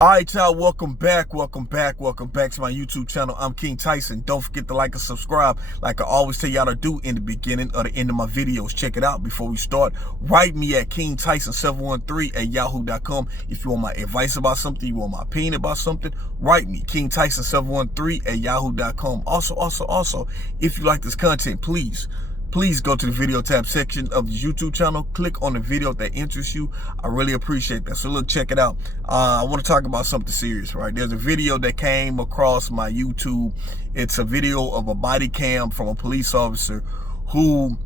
All right, y'all, welcome back to my YouTube channel. I'm King Tyson. Don't forget to like and subscribe like I always tell y'all to do in the beginning or the end of my videos. Check it out before we start. Write me at kingtyson713@yahoo.com if you want my advice about something, you want my opinion about something. Write me, kingtyson713@yahoo.com. Also, if you like this content, please go to the video tab section of the YouTube channel. Click on the video that interests you. I really appreciate that. So look, check it out. I want to talk about something serious, right? There's a video that came across my YouTube. It's a video of a body cam from a police officer who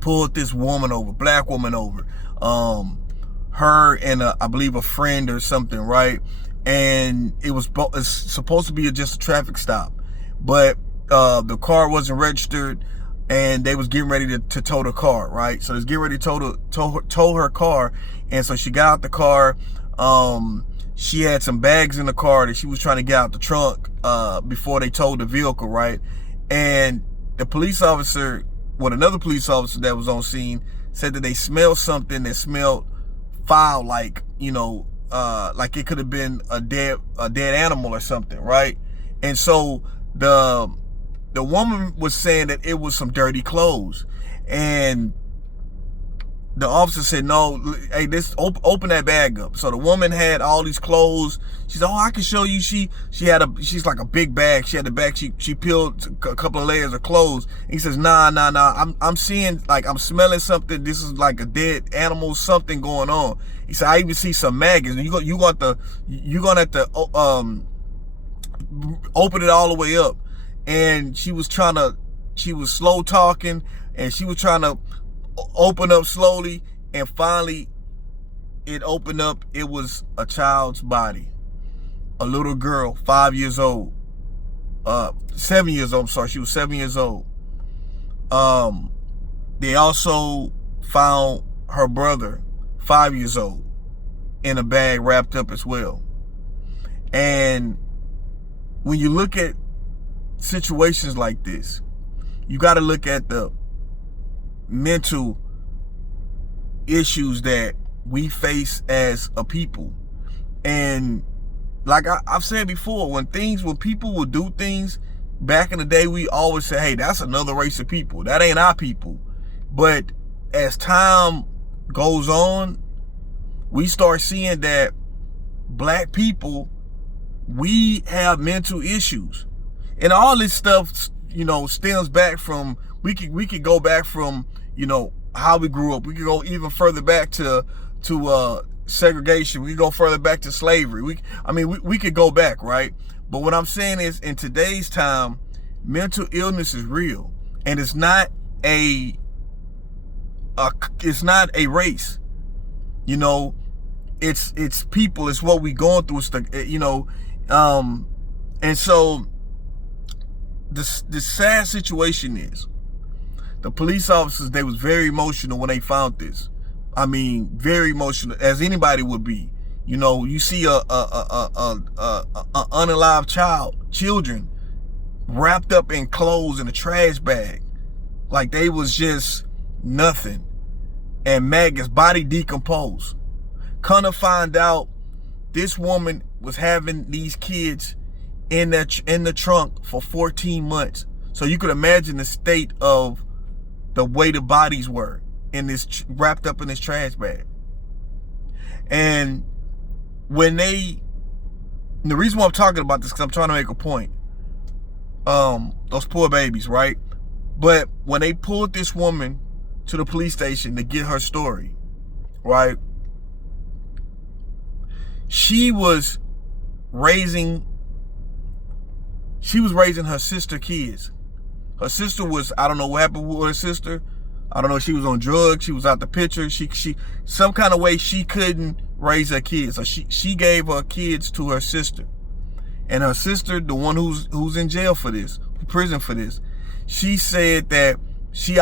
pulled this woman over, black woman over. Her and I believe a friend or something, right? And it's supposed to be just a traffic stop, but the car wasn't registered. And they was getting ready to tow the car, right? So they was getting ready to tow her car. And so she got out the car. She had some bags in the car that she was trying to get out the trunk before they towed the vehicle, right? And the police officer, another police officer that was on scene, said that they smelled something that smelled foul, like, like it could have been a dead animal or something, right? And so the woman was saying that it was some dirty clothes, and the officer said, "No, hey, open that bag up." So the woman had all these clothes. She said, "Oh, I can show you." She's like a big bag. She had the bag. She peeled a couple of layers of clothes. And he says, "Nah. I'm seeing, like, I'm smelling something. This is like a dead animal. Something going on." He said, "I even see some maggots. You're gonna have to open it all the way up." And she was slow talking, and she was trying to open up slowly, and finally it opened up. It was a child's body, a little girl, 7 years old. I'm sorry, she was 7 years old. They also found her brother, 5 years old, in a bag wrapped up as well. And when you look at situations like this, you got to look at the mental issues that we face as a people. And like I've said before, when people would do things back in the day, we always say, "Hey, that's another race of people. That ain't our people." But as time goes on, we start seeing that black people, we have mental issues. And all this stuff, stems back from, we could go back from, how we grew up. We could go even further back to segregation. We could go further back to slavery. We could go back, right? But what I'm saying is, in today's time, mental illness is real, and it's not a race. It's people. It's what we going through. And so the sad situation is, the police officers, they was very emotional when they found this. I mean, very emotional, as anybody would be. You see a unalive children wrapped up in clothes in a trash bag, like they was just nothing, and maggots, body decomposed. Come to find out, this woman was having these kids in the trunk for 14 months. So you could imagine the state of the way the bodies were wrapped up in this trash bag. And the reason why I'm talking about this, because I'm trying to make a point. Those poor babies, right? But when they pulled this woman to the police station to get her story, right? She was raising her sister kids. Her sister was, I don't know what happened with her sister. I don't know if she was on drugs, she was out the picture. She some kind of way she couldn't raise her kids. So she gave her kids to her sister. And her sister, the one who's in jail for this, prison for this, she said that she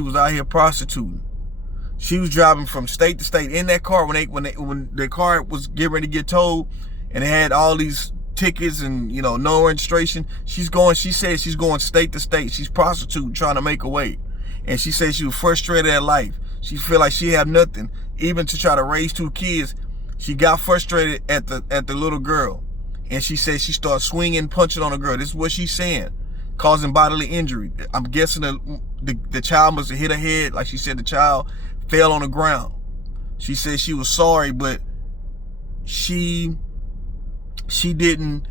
was out here prostituting. She was driving from state to state in that car when the car was getting ready to get towed, and it had all these tickets and no registration. She said she's going state to state. She's prostituting, trying to make a way. And she said she was frustrated at life. She feel like she had nothing, even to try to raise two kids. She got frustrated at the little girl, and she said she started swinging, punching on the girl. This is what she's saying, causing bodily injury. I'm guessing the child must have hit her head. Like she said, the child fell on the ground. She said she was sorry, but she didn't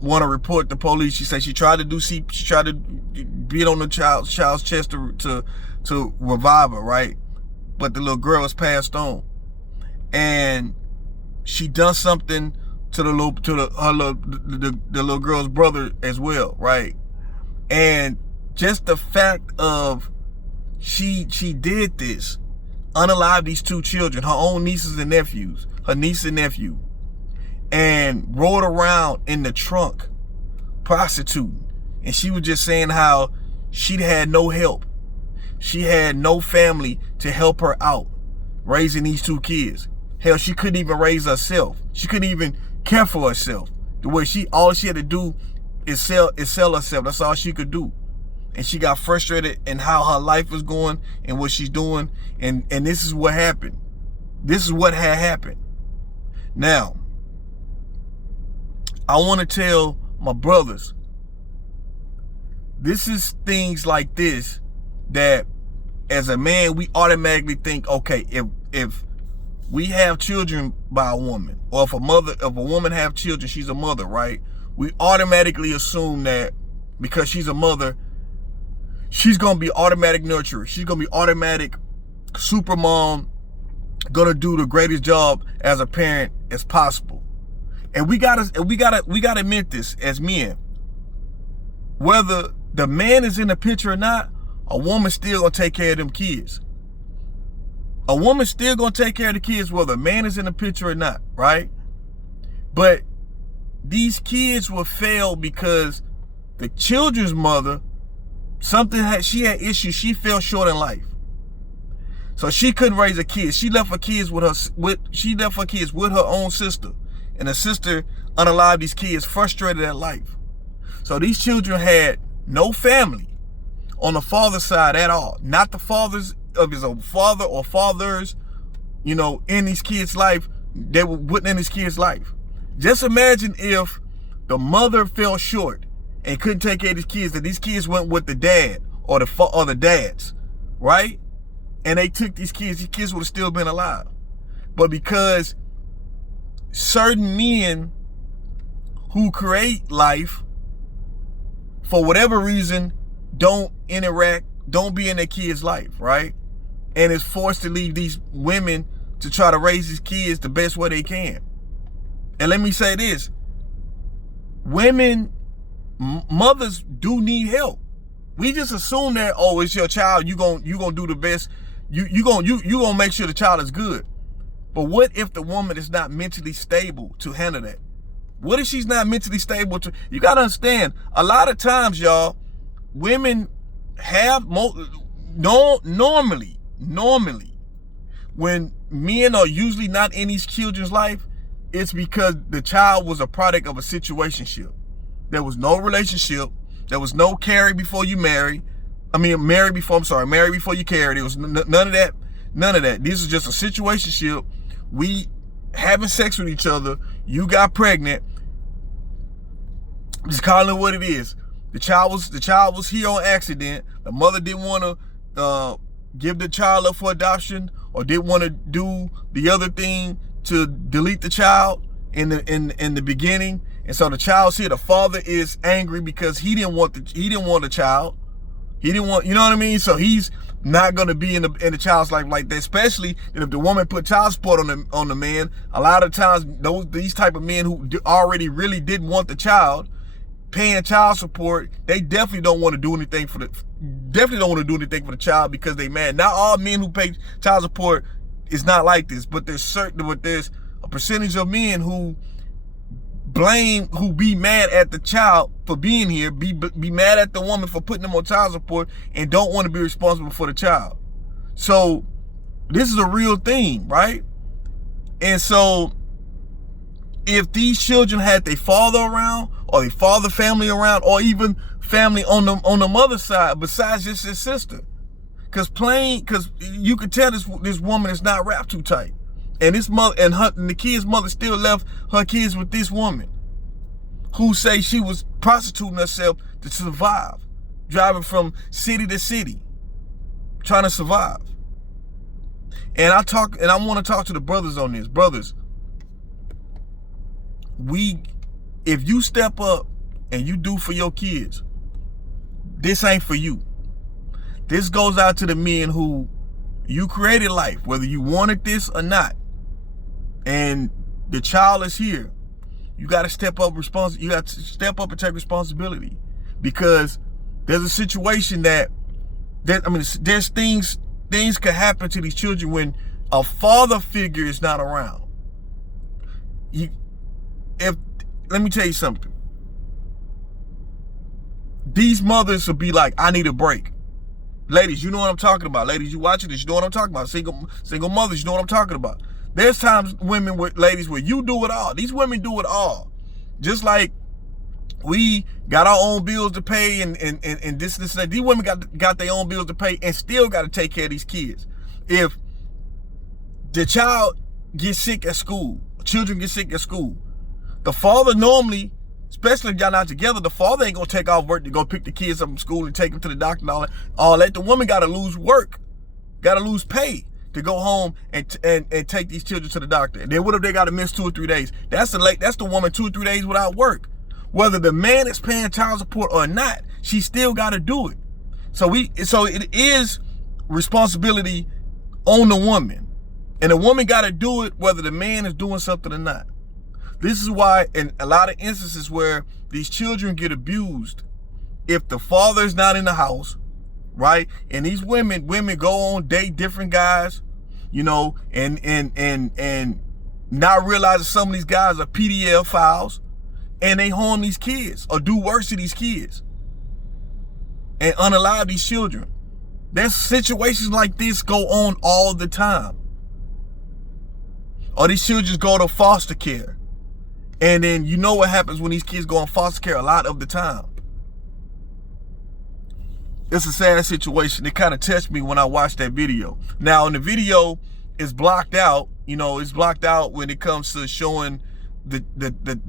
want to report the police. She said she tried to beat on the child's chest to revive her, right? But the little girl was passed on, and she done something to the little girl's brother as well, right? And just the fact of she did this, unalived these two children, her own nieces and nephews, her niece and nephew, and rode around in the trunk prostituting. And she was just saying how she had no help. She had no family to help her out raising these two kids. Hell, she couldn't even raise herself. She couldn't even care for herself. The way all she had to do is sell herself. That's all she could do. And she got frustrated in how her life was going and what she's doing. And this is what happened. This is what had happened. Now, I want to tell my brothers, this is things like this that as a man, we automatically think, okay, if we have children by a woman, or if a woman have children, she's a mother, right? We automatically assume that because she's a mother, she's going to be automatic nurturer. She's going to be automatic super mom, going to do the greatest job as a parent as possible. And we gotta admit this as men. Whether the man is in the picture or not, a woman's still gonna take care of them kids. A woman's still gonna take care of the kids whether a man is in the picture or not, right? But these kids will fail because the children's mother, she had issues. She fell short in life, so she couldn't raise her kids. She left her kids with her own sister. And the sister unalived these kids, frustrated at life. So these children had no family on the father's side at all. Not the fathers of his own father or fathers, in these kids' life. They were putting in his kids' life. Just imagine if the mother fell short and couldn't take care of these kids, that these kids went with the dad or the dads, right? And they took these kids would have still been alive. But because certain men who create life, for whatever reason, don't interact, don't be in their kids' life, right? And is forced to leave these women to try to raise these kids the best way they can. And let me say this, mothers do need help. We just assume that, oh, it's your child, you gonna do the best, you gonna make sure the child is good. But what if the woman is not mentally stable to handle that? What if she's not mentally stable to? You gotta understand, a lot of times, y'all, women have normally, when men are usually not in these children's life, it's because the child was a product of a situationship. There was no relationship. There was no carry before you marry. Marry before you carry. There was none of that. None of that. This is just a situationship. We having sex with each other. You got pregnant. Just call it what it is. The child was here on accident. The mother didn't want to give the child up for adoption, or didn't want to do the other thing to delete the child in the beginning. And so the child's here. The father is angry because he didn't want the child. He didn't want, you know what I mean? So he's not going to be in the child's life like that, especially if the woman put child support on the man. A lot of times, these type of men who already really didn't want the child, paying child support, they definitely don't want to do anything for the child because they mad. Not all men who pay child support is not like this, but there's a percentage of men who be mad at the child for being here, be mad at the woman for putting them on child support, and don't want to be responsible for the child. So this is a real thing, right? And so if these children had their father around, or their father family around, or even family on the mother's side besides just his sister, because you could tell this woman is not wrapped too tight. And this mother and the kid's mother still left her kids with this woman who say she was prostituting herself to survive, driving from city to city, trying to survive. And I want to talk to the brothers on this. Brothers, if you step up and you do for your kids, this ain't for you. This goes out to the men who you created life, whether you wanted this or not. And the child is here. You got to step up You got to step up and take responsibility, because there's a situation there's things could happen to these children when a father figure is not around. Let me tell you something. These mothers will be like, I need a break. Ladies, you know what I'm talking about. Ladies, you watching this, you know what I'm talking about. Single mothers, you know what I'm talking about. There's times ladies, where you do it all. These women do it all. Just like we got our own bills to pay and this and that. These women got their own bills to pay and still got to take care of these kids. If the child gets sick at school, children get sick at school, the father normally, especially if y'all not together, the father ain't gonna take off work to go pick the kids up from school and take them to the doctor and all that. The woman gotta lose work, gotta lose pay to go home and take these children to the doctor. And then what if they gotta miss 2 or 3 days? That's the woman 2 or 3 days without work. Whether the man is paying child support or not, she still gotta do it. So it is responsibility on the woman. And the woman gotta do it whether the man is doing something or not. This is why in a lot of instances where these children get abused, if the father is not in the house, right? And these women go on date different guys, you know, and not realizing some of these guys are PDL files, and they harm these kids or do worse to these kids and unalive these children. There's situations like this go on all the time. Or these children go to foster care. And then you know what happens when these kids go on foster care a lot of the time. It's a sad situation. It kind of touched me when I watched that video. Now, in the video, it's blocked out. You know, it's blocked out when it comes to showing the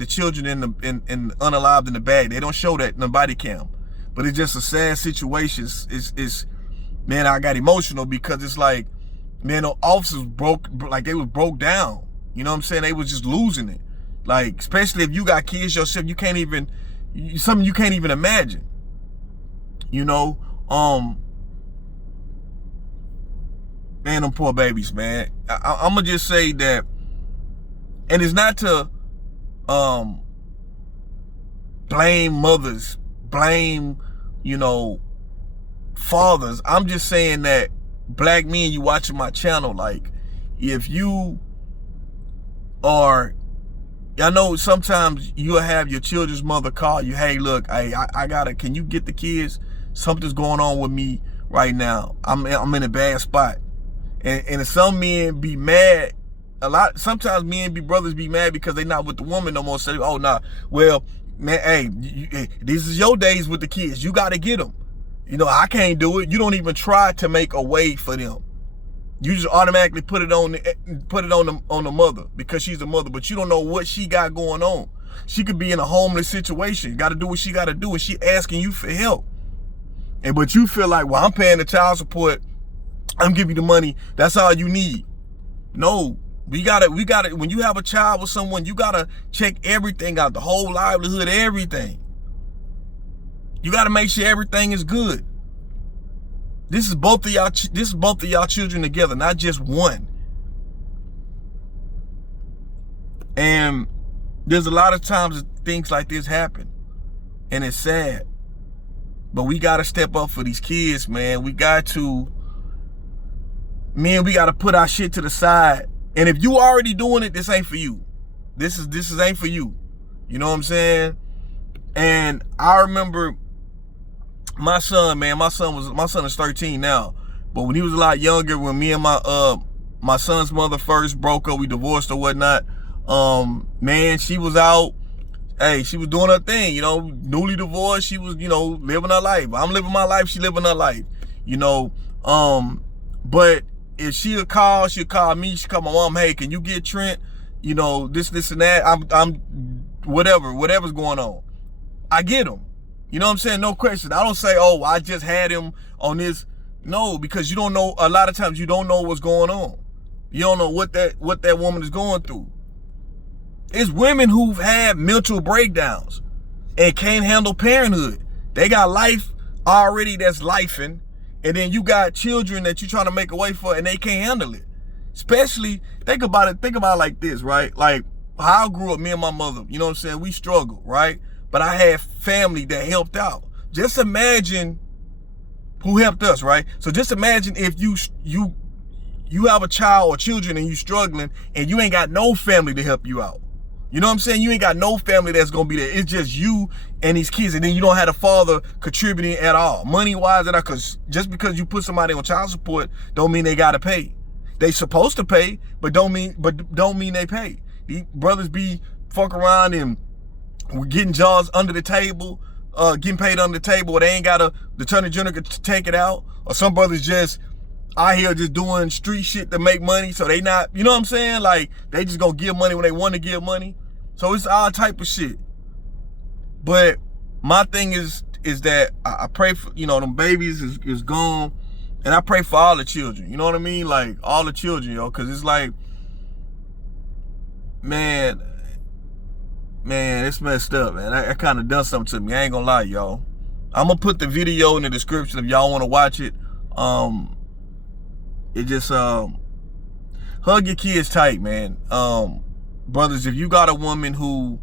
children in unalived in the bag. They don't show that in the body cam. But it's just a sad situation. Man, I got emotional because it's like, man, the officers they was broke down. You know what I'm saying? They was just losing it. Like, especially if you got kids yourself, something you can't even imagine. You know, man, them poor babies, man. I'm gonna just say that, and it's not to blame mothers, blame, you know, fathers. I'm just saying that black men, you watching my channel, like, if you are, I know sometimes you'll have your children's mother call you, hey, look, can you get the kids? Something's going on with me right now. I'm in a bad spot. And some men be mad. Sometimes brothers be mad because they not with the woman no more. Say, oh, nah, well, man, hey, these is your days with the kids. You got to get them. You know, I can't do it. You don't even try to make a way for them. You just automatically put it on the mother because she's a mother, but you don't know what she got going on. She could be in a homeless situation. Got to do what she got to do, and she asking you for help. But you feel like, well, I'm paying the child support. I'm giving you the money. That's all you need. No, we gotta. When you have a child with someone, you gotta check everything out, the whole livelihood, everything. You gotta make sure everything is good. This is both of y'all children together, not just one. And there's a lot of times things like this happen, and it's sad. But we gotta step up for these kids, man. We got to put our shit to the side. And if you already doing it, this ain't for you. This ain't for you. You know what I'm saying? And I remember my son, man, my son is 13 now. But when he was a lot younger, when me and my son's mother first broke up, we divorced or whatnot, man, she was out. Hey, she was doing her thing, you know, newly divorced. She was, you know, living her life. I'm living my life. She living her life, you know. But if she'll call me, she'll call my mom, hey, can you get Trent? You know, this and that. I'm whatever's going on. I get him. You know what I'm saying? No question. I don't say, oh, I just had him on this. No, because you don't know, a lot of times you don't know what's going on. You don't know what that woman is going through. It's women who've had mental breakdowns and can't handle parenthood. They got life already that's lifing, and then you got children that you're trying to make a way for and they can't handle it. Especially, think about it like this, right? Like how I grew up, me and my mother, you know what I'm saying? We struggled, right? But I had family that helped out. Just imagine who helped us, right? So just imagine if you have a child or children and you struggling and you ain't got no family to help you out. You know what I'm saying? You ain't got no family that's gonna be there. It's just you and these kids, and then you don't have a father contributing at all, money-wise at all. Cause just because you put somebody on child support don't mean they gotta pay. They supposed to pay, but don't mean they pay. These brothers be fuck around and we're getting jobs under the table, getting paid under the table, or they ain't got the attorney general to take it out, or some brothers just out here just doing street shit to make money, so they not, you know what I'm saying? Like, they just gonna give money when they want to give money. So it's all type of shit. But my thing is that I pray for, you know, them babies is gone, and I pray for all the children, you know what I mean? Like, all the children, yo, because it's like, man, it's messed up, man. I kind of done something to me. I ain't gonna lie, y'all. I'm gonna put the video in the description if y'all want to watch it. It just hug your kids tight, man. Brothers, if you got a woman who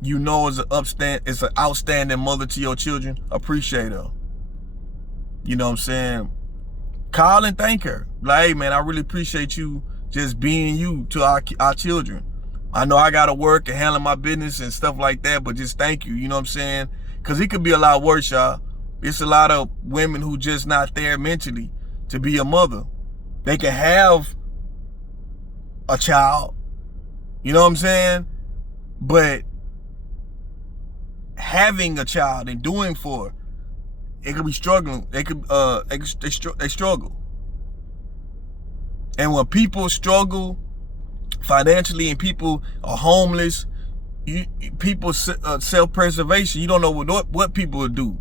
you know is an outstanding mother to your children, appreciate her. You know what I'm saying? Call and thank her. Like, hey, man, I really appreciate you just being you to our children. I know I gotta work and handle my business and stuff like that, but just thank you, you know what I'm saying? Because it could be a lot worse, y'all. It's a lot of women who just not there mentally to be a mother. They can have a child, you know what I'm saying? But having a child and doing for it, it could be struggling. They struggle. And when people struggle financially and people are homeless, people self-preservation, you don't know what people will do.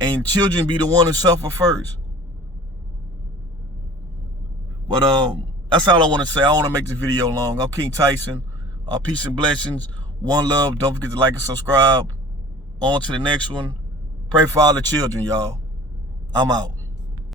And children be the one to suffer first. But that's all I want to say. I don't want to make this video long. I'm King Tyson. Peace and blessings. One love. Don't forget to like and subscribe. On to the next one. Pray for all the children, y'all. I'm out.